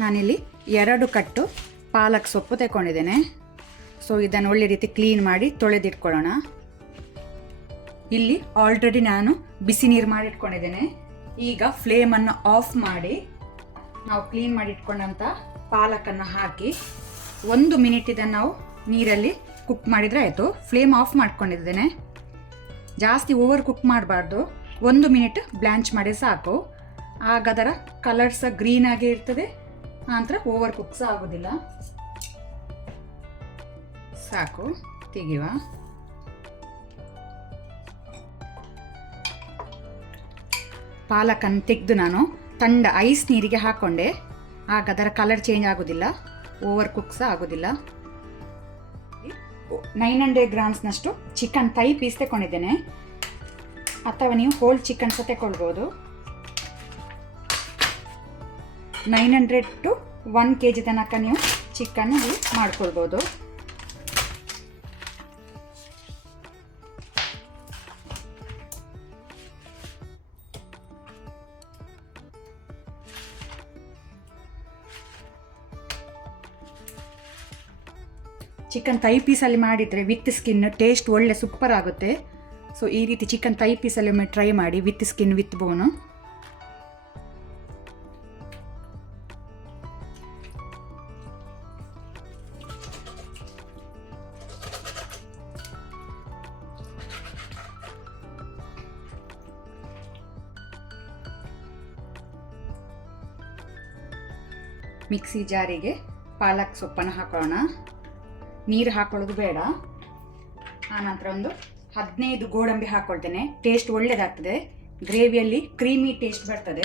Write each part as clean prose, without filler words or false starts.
ನಾನಿಲ್ಲಿ 2 ಕಟ್ಟು ಪಾಲಕ್ ಸೊಪ್ಪು ತಗೊಂಡಿದ್ದೇನೆ. ಸೊ ಇದನ್ನು ಒಳ್ಳೆ ರೀತಿ ಕ್ಲೀನ್ ಮಾಡಿ ತೊಳೆದಿಟ್ಕೊಳ್ಳೋಣ. ಇಲ್ಲಿ ಆಲ್ರೆಡಿ ನಾನು ಬಿಸಿ ನೀರು ಮಾಡಿಟ್ಕೊಂಡಿದ್ದೇನೆ. ಈಗ ಫ್ಲೇಮನ್ನು ಆಫ್ ಮಾಡಿ ನಾವು ಕ್ಲೀನ್ ಮಾಡಿ ಇಟ್ಕೊಂಡಂಥ ಪಾಲಕನ್ನು ಹಾಕಿ 1 ಮಿನಿಟ್ ಇದನ್ನು ನಾವು ನೀರಲ್ಲಿ ಕುಕ್ ಮಾಡಿದರೆ ಆಯಿತು. ಫ್ಲೇಮ್ ಆಫ್ ಮಾಡ್ಕೊಂಡಿದ್ದೇನೆ. ಜಾಸ್ತಿ ಓವರ್ ಕುಕ್ ಮಾಡಬಾರ್ದು. 1 ಮಿನಿಟ್ ಬ್ಲ್ಯಾಂಚ್ ಮಾಡಿ ಸಾಕು. ಆಗ ಅದರ ಕಲರ್ ಸಹ ಗ್ರೀನ್ ಆಗಿ ಇರ್ತದೆ, ನಂತರ ಓವರ್ ಕುಕ್ ಸಹ ಆಗೋದಿಲ್ಲ. ಸಾಕು, ತೆಗೆಯುವ. ಪಾಲಕನ್ನು ತೆಗೆದು ನಾನು ಥಂಡ ಐಸ್ ನೀರಿಗೆ ಹಾಕ್ಕೊಂಡೆ. ಆಗ ಅದರ ಕಲರ್ ಚೇಂಜ್ ಆಗೋದಿಲ್ಲ, ಓವರ್ ಕುಕ್ ಸಹ ಆಗೋದಿಲ್ಲ. 900 ಗ್ರಾಮ್ಸ್ನಷ್ಟು ಚಿಕನ್ ಥೈ ಪೀಸ್ ತಗೊಂಡಿದ್ದೇನೆ, ಅಥವಾ ನೀವು ಹೋಲ್ ಚಿಕನ್ ಸಹ ತಗೊಳ್ಬೋದು. 900 to 1 kg ತನಕ ನೀವು ಚಿಕನ್ ಮಾಡ್ಕೊಳ್ಬೋದು. ಚಿಕನ್ ಥೈ ಪೀಸಲ್ಲಿ ಮಾಡಿದರೆ ವಿತ್ ಸ್ಕಿನ್ ಟೇಸ್ಟ್ ಒಳ್ಳೆ ಸೂಪರ್ ಆಗುತ್ತೆ. ಸೊ ಈ ರೀತಿ ಚಿಕನ್ ಥೈ ಪೀಸಲ್ಲಿ ಒಮ್ಮೆ ಟ್ರೈ ಮಾಡಿ, ವಿತ್ ಸ್ಕಿನ್ ವಿತ್ ಬೋನು. ಮಿಕ್ಸಿ ಜಾರಿಗೆ ಪಾಲಕ್ ಸೊಪ್ಪನ್ನು ಹಾಕೊಳ್ಳೋಣ. ನೀರು ಹಾಕೊಳ್ಳೋದು ಬೇಡ. ಆನಂತರ ಒಂದು 15 ಗೋಡಂಬಿ ಹಾಕ್ಕೊಳ್ತೇನೆ. ಟೇಸ್ಟ್ ಒಳ್ಳೆಯದಾಗ್ತದೆ, ಗ್ರೇವಿಯಲ್ಲಿ ಕ್ರೀಮಿ ಟೇಸ್ಟ್ ಬರ್ತದೆ.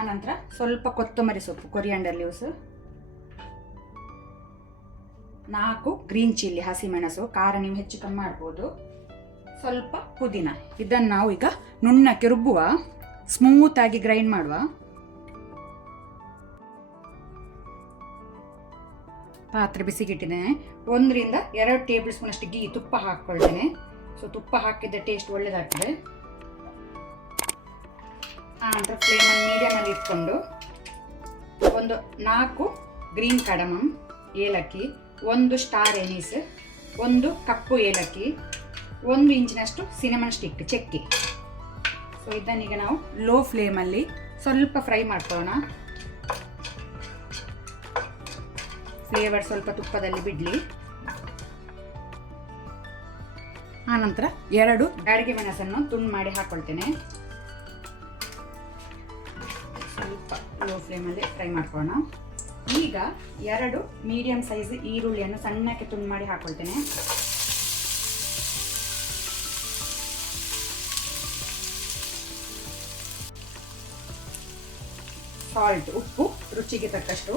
ಆನಂತರ ಸ್ವಲ್ಪ ಕೊತ್ತಂಬರಿ ಸೊಪ್ಪು, ಕೊರಿಯಾಂಡರ್ ಲೀವ್ಸ್, 4 ಗ್ರೀನ್ ಚಿಲ್ಲಿ, ಹಸಿಮೆಣಸು, ಖಾರ ನೀವು ಹೆಚ್ಚು ಕಮ್ಮಿ ಮಾಡ್ಬೋದು, ಸ್ವಲ್ಪ ಪುದೀನ. ಇದನ್ನು ನಾವು ಈಗ ನುಣ್ಣಕ್ಕೆ ರುಬ್ಬುವ, ಸ್ಮೂತಾಗಿ ಗ್ರೈಂಡ್ ಮಾಡುವ. ಪಾತ್ರೆ ಬಿಸಿಗಿಟ್ಟಿದ್ದೇನೆ. 1 ರಿಂದ 2 ಟೇಬಲ್ ಸ್ಪೂನ್ ಅಷ್ಟು ಗೀ ತುಪ್ಪ ಹಾಕ್ಕೊಳ್ತೇನೆ. ಸೊ ತುಪ್ಪ ಹಾಕಿದ್ರೆ ಟೇಸ್ಟ್ ಒಳ್ಳೆಯದಾಗ್ತದೆ. ಆನಂತರ ಫ್ಲೇಮನ್ನು ಮೀಡಿಯಮಲ್ಲಿ ಇಟ್ಕೊಂಡು ಒಂದು 4 ಗ್ರೀನ್ ಕಡಮಮ್ ಏಲಕ್ಕಿ, 1 ಸ್ಟಾರ್ ಎನೀಸ್, 1 ಕಪ್ಪು ಏಲಕ್ಕಿ, 1 ಇಂಚಿನಷ್ಟು ಸಿನಮನ್ ಸ್ಟಿಕ್ ಚಕ್ಕೆ. ಸೊ ಇದನ್ನೀಗ ನಾವು ಲೋ ಫ್ಲೇಮಲ್ಲಿ ಸ್ವಲ್ಪ ಫ್ರೈ ಮಾಡ್ಕೊಳ್ಳೋಣ. ಫ್ಲೇವರ್ ಸ್ವಲ್ಪ ತುಪ್ಪದಲ್ಲಿ ಬಿಡಲಿ. ಆನಂತರ 2 ಬ್ಯಾಡಗಿ ಮೆಣಸನ್ನು ತುಂಡು ಮಾಡಿ ಹಾಕ್ಕೊಳ್ತೇನೆ. ಸ್ವಲ್ಪ ಲೋ ಫ್ಲೇಮಲ್ಲಿ ಫ್ರೈ ಮಾಡ್ಕೊಳ್ಳೋಣ. ಈಗ 2 ಮೀಡಿಯಂ ಸೈಜ್ ಈರುಳ್ಳಿಯನ್ನು ಸಣ್ಣಕ್ಕೆ ತುಂಡು ಮಾಡಿ ಹಾಕ್ಕೊಳ್ತೇನೆ. ಸಾಲ್ಟ್, ಉಪ್ಪು ರುಚಿಗೆ ತಕ್ಕಷ್ಟು.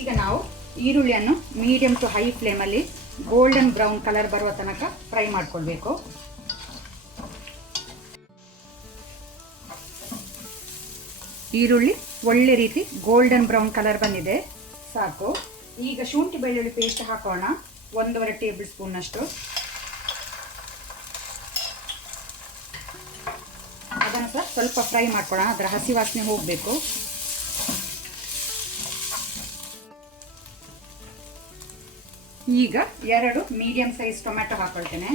ಈಗ ನಾವು ಈರುಳ್ಳಿಯನ್ನು ಮೀಡಿಯಂ ಟು ಹೈ ಫ್ಲೇಮಲ್ಲಿ ಗೋಲ್ಡನ್ ಬ್ರೌನ್ ಕಲರ್ ಬರುವ ತನಕ ಫ್ರೈ ಮಾಡ್ಕೊಳ್ಬೇಕು. ಈರುಳ್ಳಿ ಒಳ್ಳೆ ರೀತಿ ಗೋಲ್ಡನ್ ಬ್ರೌನ್ ಕಲರ್ ಬಂದಿದೆ, ಸಾಕು. ಈಗ ಶುಂಠಿ ಬೆಳ್ಳುಳ್ಳಿ ಪೇಸ್ಟ್ ಹಾಕೋಣ, 1.5 ಟೇಬಲ್ ಸ್ಪೂನ್ ಅಷ್ಟು. ಅದನ್ನು ಸಹ ಸ್ವಲ್ಪ ಫ್ರೈ ಮಾಡ್ಕೊಳ್ಳೋಣ, ಅದರ ಹಸಿ ವಾಸನೆ ಹೋಗಬೇಕು. ಈಗ 2 ಮೀಡಿಯಂ ಸೈಜ್ ಟೊಮ್ಯಾಟೊ ಹಾಕೊಳ್ತೇನೆ.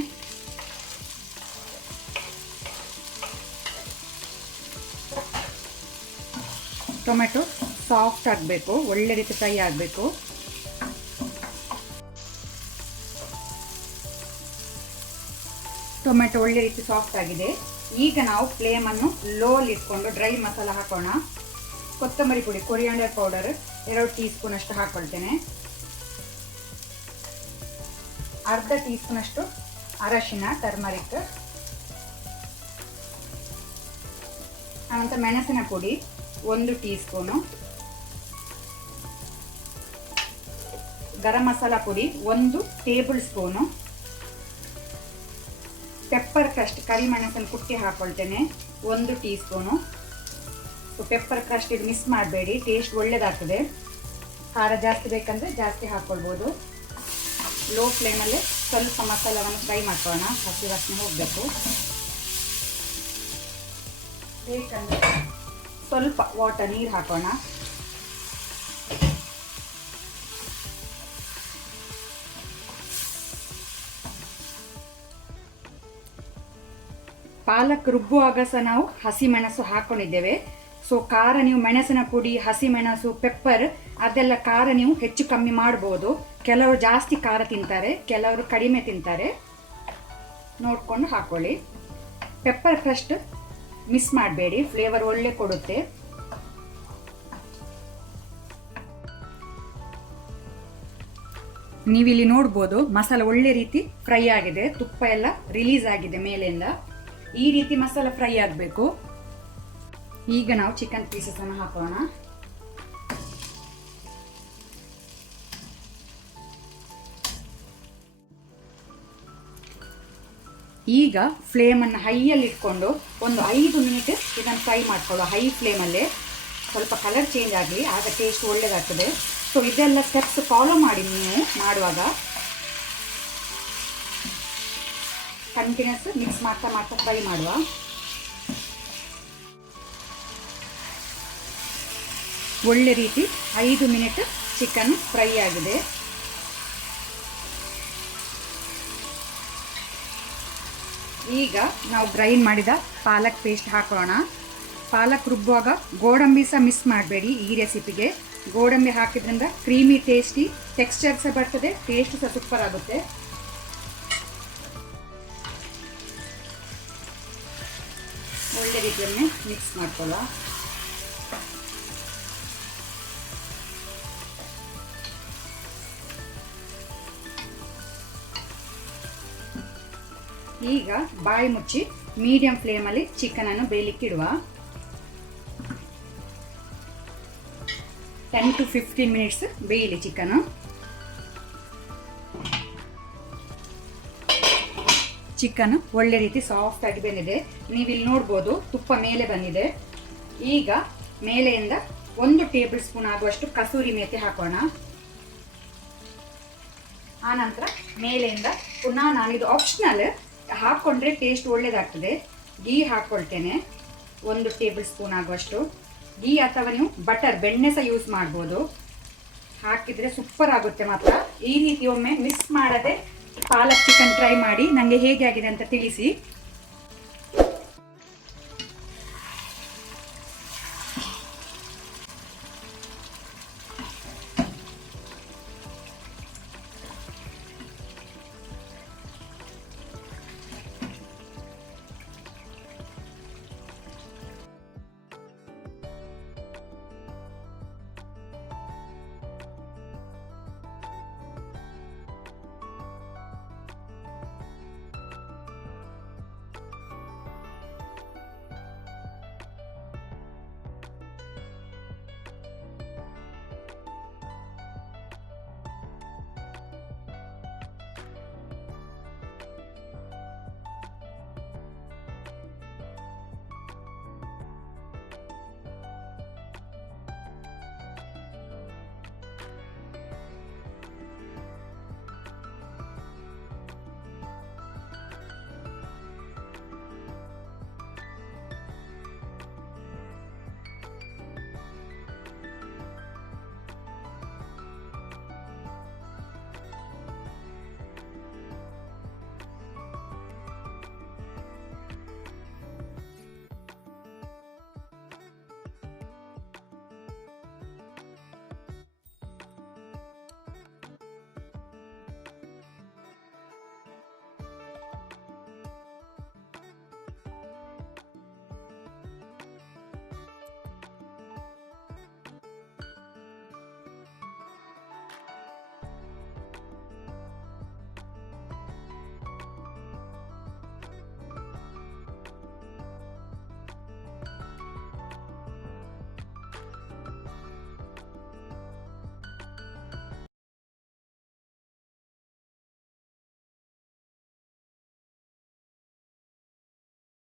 ಟೊಮೆಟೊ ಸಾಫ್ಟ್ ಆಗಬೇಕು, ಒಳ್ಳೆ ರೀತಿ ಫ್ರೈ ಆಗಬೇಕು. ಟೊಮೆಟೊ ಒಳ್ಳೆ ರೀತಿ ಸಾಫ್ಟ್ ಆಗಿದೆ. ಈಗ ನಾವು ಫ್ಲೇಮನ್ನು ಲೋಲಿ ಇಟ್ಕೊಂಡು ಡ್ರೈ ಮಸಾಲ ಹಾಕೋಣ. ಕೊತ್ತಂಬರಿ ಪುಡಿ, ಕೊರಿಯಾಂಡರ್ ಪೌಡರ್ 2 ಟೀ ಸ್ಪೂನ್ ಅಷ್ಟು ಹಾಕೊಳ್ತೇನೆ. ಅರ್ಧ ಟೀ ಸ್ಪೂನ್ ಅಷ್ಟು ಅರಶಿನ, ಟರ್ಮರಿಕ್. ಆನಂತರ ಮೆಣಸಿನ ಪುಡಿ 1 ಟೀ ಸ್ಪೂನು. ಗರಂ ಮಸಾಲ ಪುಡಿ 1 ಟೇಬಲ್ ಸ್ಪೂನು, ಪೆಪ್ಪರ್ ಕ್ರಸ್ಟ್ ಕರಿಮೆಣಸನ್ನು ಕುಟ್ಟಿ ಹಾಕೊಳ್ತೇನೆ 1 ಟೀ ಸ್ಪೂನು. ಪೆಪ್ಪರ್ ಕ್ರಸ್ಟ್ ಇದು ಮಿಸ್ ಮಾಡಬೇಡಿ, ಟೇಸ್ಟ್ ಒಳ್ಳೆಯದಾಗ್ತದೆ. ಖಾರ ಜಾಸ್ತಿ ಬೇಕಂದರೆ ಜಾಸ್ತಿ ಹಾಕ್ಕೊಳ್ಬೋದು. ಲೋ ಫ್ಲೇಮಲ್ಲಿ ಸ್ವಲ್ಪ ಮಸಾಲವನ್ನು ಫ್ರೈ ಮಾಡ್ಕೊಳ್ಳೋಣ, ಹಸಿ ವಾಸನೆ ಹೋಗಬೇಕು. ಬೇಕಂದರೆ ಸ್ವಲ್ಪ ನೀರು ಹಾಕೋಣ. ಪಾಲಕ್ ರುಬ್ಬುವಾಗ ಸಹ ನಾವು ಹಸಿ ಮೆಣಸು ಹಾಕೊಂಡಿದ್ದೇವೆ. ಸೊ ಖಾರ ನೀವು ಮೆಣಸಿನ ಪುಡಿ, ಹಸಿ ಮೆಣಸು, ಪೆಪ್ಪರ್ ಅದೆಲ್ಲ ಖಾರ ನೀವು ಹೆಚ್ಚು ಕಮ್ಮಿ ಮಾಡ್ಬೋದು. ಕೆಲವರು ಜಾಸ್ತಿ ಖಾರ ತಿಂತಾರೆ, ಕೆಲವರು ಕಡಿಮೆ ತಿಂತಾರೆ, ನೋಡಿಕೊಂಡು ಹಾಕೊಳ್ಳಿ. ಪೆಪ್ಪರ್ ಕ್ರಸ್ಟ್ ಮಿಸ್ ಮಾಡಬೇಡಿ, ಫ್ಲೇವರ್ ಒಳ್ಳೆ ಕೊಡುತ್ತೆ. ನೀವಿಲ್ಲಿ ನೋಡ್ಬೋದು ಮಸಾಲ ಒಳ್ಳೆ ರೀತಿ ಫ್ರೈ ಆಗಿದೆ, ತುಪ್ಪ ಎಲ್ಲ ರಿಲೀಸ್ ಆಗಿದೆ ಮೇಲೆಯಿಂದ. ಈ ರೀತಿ ಮಸಾಲ ಫ್ರೈ ಆಗಬೇಕು. ಈಗ ನಾವು ಚಿಕನ್ ಪೀಸಸ್ ಅನ್ನು ಹಾಕೋಣ. ಈಗ ಫ್ಲೇಮನ್ನು ಹೈಯಲ್ಲಿ ಇಟ್ಕೊಂಡು ಒಂದು 5 ಮಿನಿಟ್ ಇದನ್ನು ಫ್ರೈ ಮಾಡ್ಕೊಳ್ಳೋ ಹೈ ಫ್ಲೇಮಲ್ಲೇ. ಸ್ವಲ್ಪ ಕಲರ್ ಚೇಂಜ್ ಆಗಲಿ, ಆಗ ಟೇಸ್ಟ್ ಒಳ್ಳೆಯದಾಗ್ತದೆ. ಸೊ ಇದೆಲ್ಲ ಸ್ಟೆಪ್ಸ್ ಫಾಲೋ ಮಾಡಿ ನೀವು ಮಾಡುವಾಗ. ಕಂಟಿನ್ಯೂಸ್ ಮಿಕ್ಸ್ ಮಾಡ್ತಾ ಫ್ರೈ ಮಾಡುವ. ಒಳ್ಳೆ ರೀತಿ 5 ಮಿನಿಟ್ ಚಿಕನ್ ಫ್ರೈ ಆಗಿದೆ. ಈಗ ನಾವು ಗ್ರೈಂಡ್ ಮಾಡಿದ ಪಾಲಕ್ ಪೇಸ್ಟ್ ಹಾಕೋಣ. ಪಾಲಕ್ ರುಬ್ಬುವಾಗ ಗೋಡಂಬಿ ಸಹ ಮಿಸ್ ಮಾಡಬೇಡಿ. ಈ ರೆಸಿಪಿಗೆ ಗೋಡಂಬಿ ಹಾಕಿದ್ರಿಂದ ಕ್ರೀಮಿ ಟೇಸ್ಟಿ ಟೆಕ್ಸ್ಚರ್ ಸಹ ಬರ್ತದೆ, ಟೇಸ್ಟ್ ಸಹ ಸೂಪರ್ ಆಗುತ್ತೆ. ಒಳ್ಳೆ ರೀತಿಯಲ್ಲಿ ಮಿಕ್ಸ್ ಮಾಡ್ಕೊಳ್ಳ. ಈಗ ಬಾಯಿ ಮುಚ್ಚಿ ಮೀಡಿಯಂ ಫ್ಲೇಮಲ್ಲಿ ಚಿಕನನ್ನು ಬೇಯಲಿಕ್ಕೆ ಇಡುವ. 10 to 15 ಮಿನಿಟ್ಸ್ ಬೇಯಲಿ ಚಿಕನ್. ಚಿಕನ್ ಒಳ್ಳೆ ರೀತಿ ಸಾಫ್ಟ್ ಆಗಿ ಬೆಂದಿದೆ. ನೀವಿಲ್ಲಿ ನೋಡ್ಬೋದು ತುಪ್ಪ ಮೇಲೆ ಬಂದಿದೆ. ಈಗ ಮೇಲೆಯಿಂದ 1 ಟೇಬಲ್ ಸ್ಪೂನ್ ಆಗುವಷ್ಟು ಕಸೂರಿ ಮೇಥಿ ಹಾಕೋಣ. ಆನಂತರ ಮೇಲೆಯಿಂದ ಪುನಃ ನಾನಿದು ಆಪ್ಷನಲ್, ಹಾಕ್ಕೊಂಡ್ರೆ ಟೇಸ್ಟ್ ಒಳ್ಳೆಯದಾಗ್ತದೆ. ಗೀ ಹಾಕ್ಕೊಳ್ತೇನೆ 1 ಟೇಬಲ್ ಸ್ಪೂನ್ ಆಗುವಷ್ಟು. ಗೀ ಅಥವಾ ನೀವು ಬಟರ್, ಬೆಣ್ಣೆ ಸಹ ಯೂಸ್ ಮಾಡ್ಬೋದು. ಹಾಕಿದರೆ ಸೂಪರ್ ಆಗುತ್ತೆ ಮಾತ್ರ. ಈ ರೀತಿ ಒಮ್ಮೆ ಮಿಸ್ ಮಾಡದೆ ಪಾಲಕ್ ಚಿಕನ್ ಟ್ರೈ ಮಾಡಿ ನನಗೆ ಹೇಗೆ ಆಗಿದೆ ಅಂತ ತಿಳಿಸಿ.